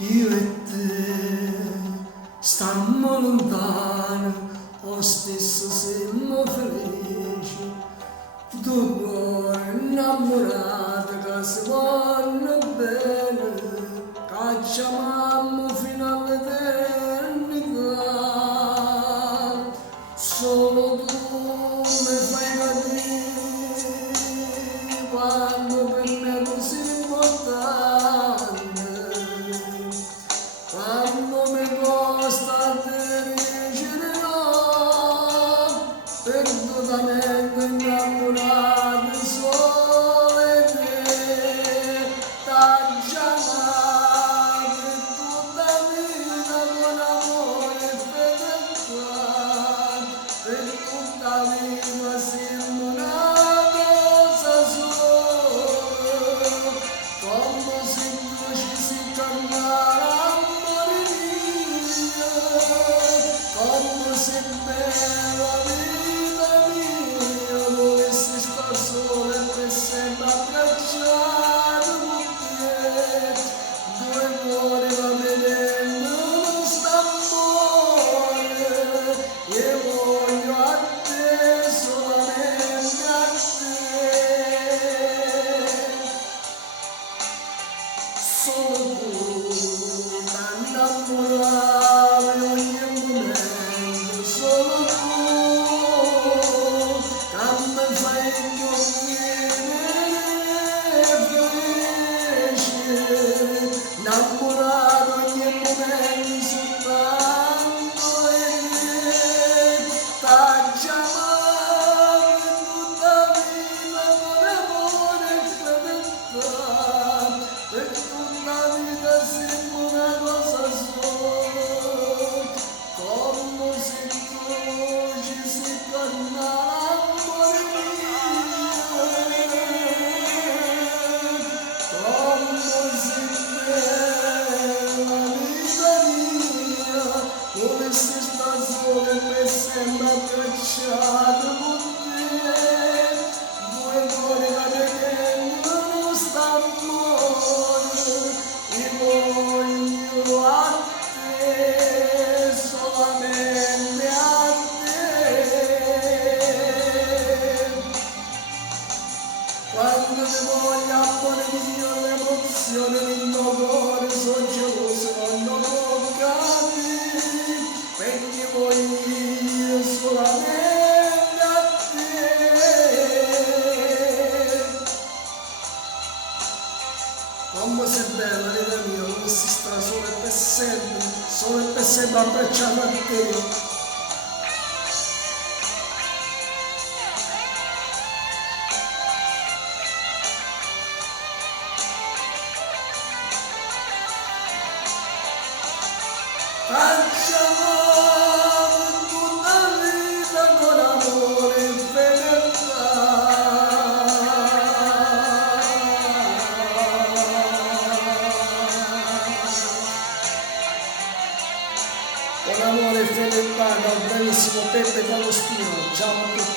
io e te stammo lontano, o stesso siamo felici, due cuori innamorati che si vanno bene, che ci amiamo fino all'eternità. Solo tu mi fai capire quando per me così importante, quando mi costa dirigere no, perdutamente innamorato solo te, t'ha chiamato tutta vita con amore e fedeltà, per tutta vita siamo una cosa sola, come se tu ci si tornara amore mio, come se bella vita mia, dovessi star sola e per sempre abbracciato con te, due cuori va vedendo non sta amore, io voglio a te, solamente a te. Solo tu mi innamoravi ogni momento, solo tu che mi fai dormire felice, innamorato ogni momento soltanto e t'ha chiamato tutta vita con amore e fedeltà, per tutta vita siamo una cosa sola, come se tu ci si torna amore mio, come se bella vita mia, dovessi star sola e per sempre abbracciato con te, due cuori da vedendo non sta amore, io voglio a te, solamente a te. Quando ti voglio amore mio, l'emozione del mio cuore, sono geloso, non toccati, perché voglio solamente a te. Come sei bella vita mia, non si sta solo e per sempre abbracciato a te. Facciamo tutta vita con amore e fedeltà, con amore e fedeltà dal bravissimo Peppe D'Agostino. Ciao a tutti.